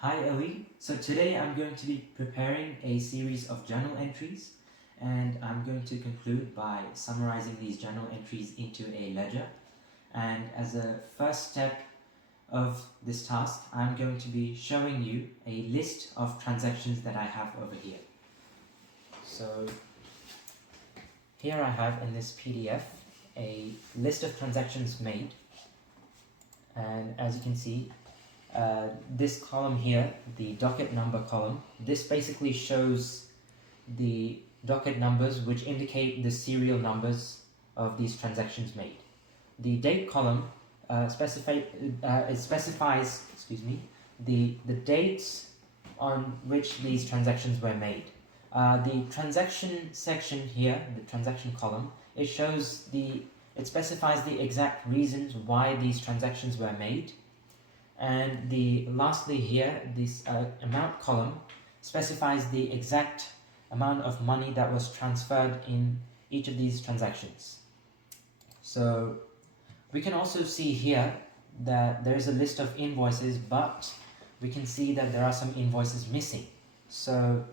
Hi Ellie, so today I'm going to be preparing a series of journal entries, and I'm going to conclude by summarizing these journal entries into a ledger. And as a first step of this task, I'm going to be showing you a list of transactions that I have over here. So here I have in this PDF a list of transactions made, and as you can see, this column here, the docket number column, this basically shows the docket numbers which indicate the serial numbers of these transactions made. The date column specifies the dates on which these transactions were made. The transaction section here, the transaction column, it specifies the exact reasons why these transactions were made. And lastly here, this amount column specifies the exact amount of money that was transferred in each of these transactions. So we can also see here that there is a list of invoices, but we can see that there are some invoices missing. So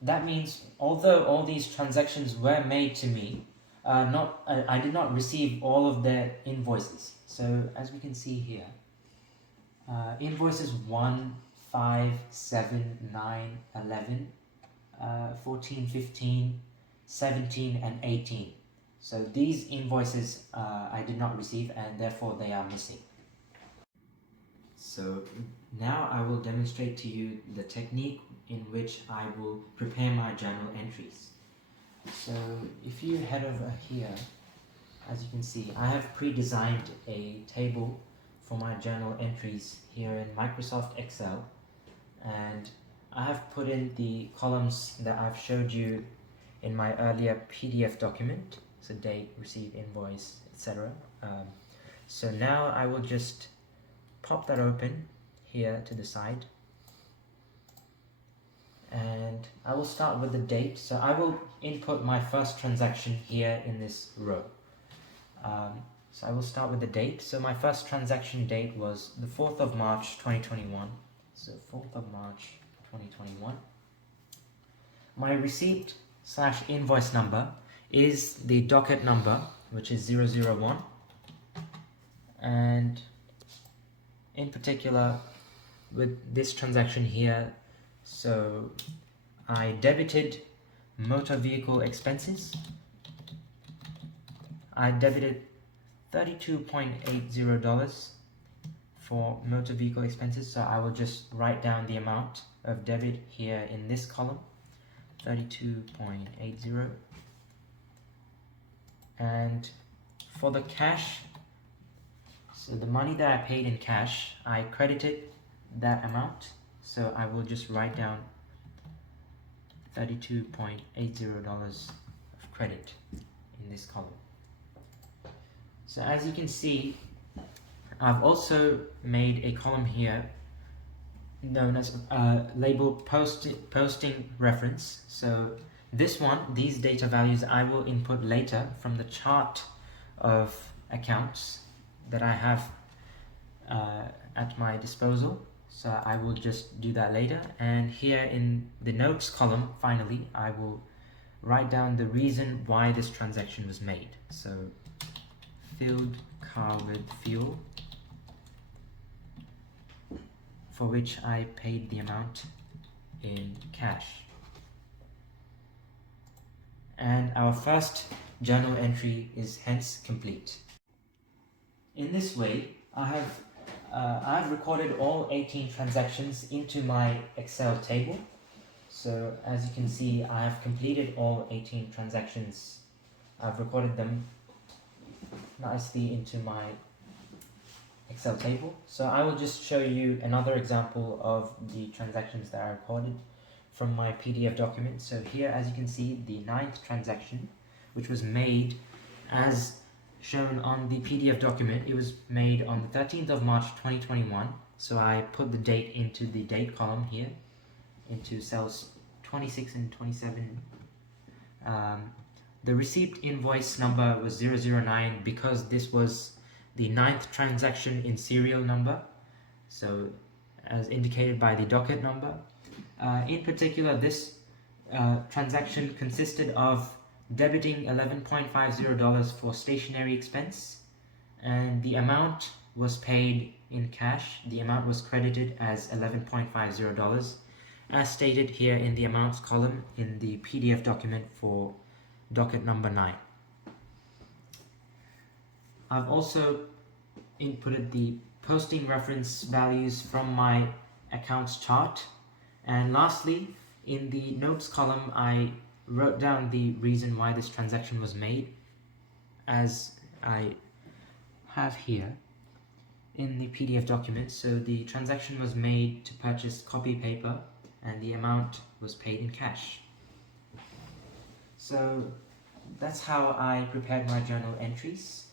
that means although all these transactions were made to me, I did not receive all of their invoices. So as we can see here, invoices 1, 5, 7, 9, 11, 14, 15, 17 and 18. So these invoices I did not receive, and therefore they are missing. So now I will demonstrate to you the technique in which I will prepare my journal entries. So if you head over here, as you can see, I have pre-designed a table for my journal entries here in Microsoft Excel, and I have put in the columns that I've showed you in my earlier PDF document, so date, receipt, invoice, etc. So now I will just pop that open here to the side, and I will start with the date. So I will input my first transaction here in this row. So I will start with the date. So my first transaction date was the 4th of March 2021. So 4th of March 2021. My receipt / invoice number is the docket number, which is 001. And in particular, with this transaction here, so I debited motor vehicle expenses. I debited $32.80 for motor vehicle expenses, so I will just write down the amount of debit here in this column, 32.80. And for the cash, so the money that I paid in cash, I credited that amount, so I will just write down $32.80 of credit in this column. So as you can see, I've also made a column here known as labeled posting reference. So this one, these data values I will input later from the chart of accounts that I have at my disposal. So I will just do that later. And here in the notes column, finally, I will write down the reason why this transaction was made. So filled car with fuel, for which I paid the amount in cash. And our first journal entry is hence complete. In this way, I've recorded all 18 transactions into my Excel table. So as you can see, I have completed all 18 transactions. I've recorded them nicely into my Excel table. So I will just show you another example of the transactions that I recorded from my PDF document. So here, as you can see, the 9th transaction, which was made as shown on the PDF document, it was made on the 13th of March 2021. So I put the date into the date column here, into cells 26 and 27. The receipt invoice number was 009 because this was the 9th transaction in serial number. So as indicated by the docket number. In particular, this transaction consisted of debiting $11.50 for stationery expense, and the amount was paid in cash. The amount was credited as $11.50, as stated here in the amounts column in the PDF document for docket number 9. I've also inputted the posting reference values from my accounts chart, and lastly, in the notes column, I wrote down the reason why this transaction was made, as I have here in the PDF document. So the transaction was made to purchase copy paper, and the amount was paid in cash. So that's how I prepared my journal entries.